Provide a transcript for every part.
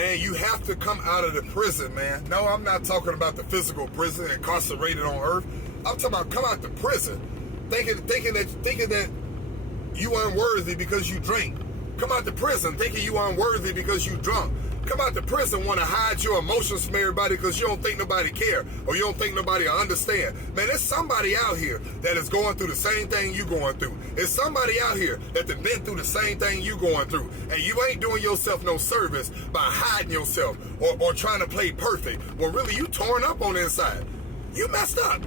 Man, you have to come out of the prison, man. No, I'm not talking about the physical prison, incarcerated on earth. I'm talking about come out the prison, thinking that you unworthy because you drink. Come out the prison thinking you unworthy because you drunk. Come out the prison want to hide your emotions from everybody because you don't think nobody care or you don't think nobody will understand. Man, there's somebody out here that is going through the same thing you going through. There's somebody out here that has been through the same thing you going through. And you ain't doing yourself no service by hiding yourself or trying to play perfect. Well, really, you torn up on the inside. You messed up.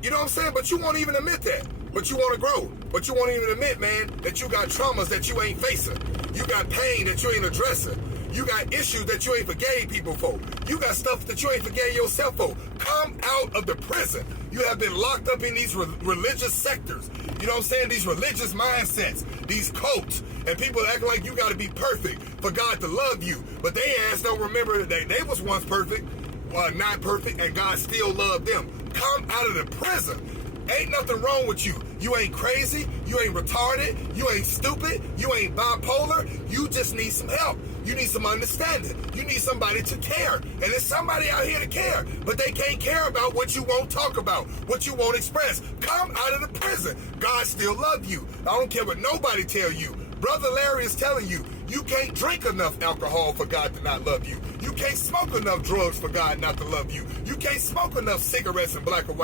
You know what I'm saying? But you won't even admit that. But you want to grow. But you won't even admit, man, that you got traumas that you ain't facing. You got pain that you ain't addressing. You got issues that you ain't forgave people for. You got stuff that you ain't forgave yourself for. Come out of the prison. You have been locked up in these religious sectors. You know what I'm saying? These religious mindsets, these cults, and people act like you got to be perfect for God to love you. But they ass don't remember that they was once perfect, not perfect, and God still loved them. Come out of the prison. Ain't nothing wrong with you. You ain't crazy. You ain't retarded. You ain't stupid. You ain't bipolar. You just need some help. You need some understanding. You need somebody to care. And there's somebody out here to care, but they can't care about what you won't talk about, what you won't express. Come out of the prison. God still loves you. I don't care what nobody tell you. Brother Larry is telling you, you can't drink enough alcohol for God to not love you. You can't smoke enough drugs for God not to love you. You can't smoke enough cigarettes and Black and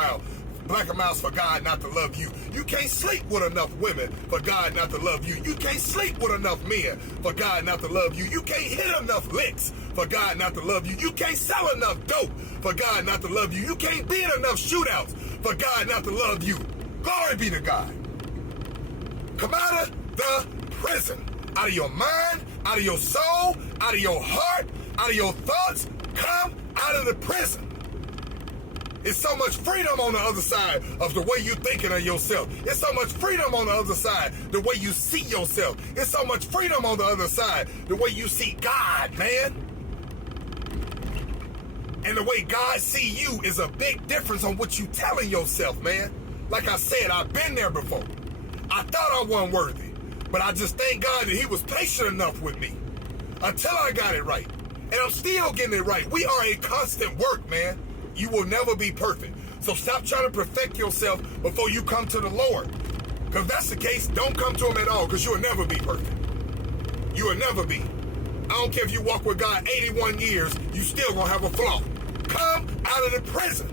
Mouse for God not to love you. You can't sleep with enough women for God not to love you. You can't sleep with enough men for God not to love you. You can't hit enough licks for God not to love you. You can't sell enough dope for God not to love you. You can't be in enough shootouts for God not to love you. Glory be to God. Come out of the prison. Out of your mind, out of your soul, out of your heart, out of your thoughts. Come out of the prison. It's so much freedom on the other side of the way you thinking of yourself. It's so much freedom on the other side, the way you see yourself. It's so much freedom on the other side, the way you see God, man. And the way God see you is a big difference on what you telling yourself, man. Like I said, I've been there before. I thought I wasn't worthy, but I just thank God that he was patient enough with me until I got it right. And I'm still getting it right. We are a constant work, man. You will never be perfect. So stop trying to perfect yourself before you come to the Lord. Because if that's the case, don't come to him at all, because you will never be perfect. You will never be. I don't care if you walk with God 81 years, you still gonna have a flaw. Come out of the prison.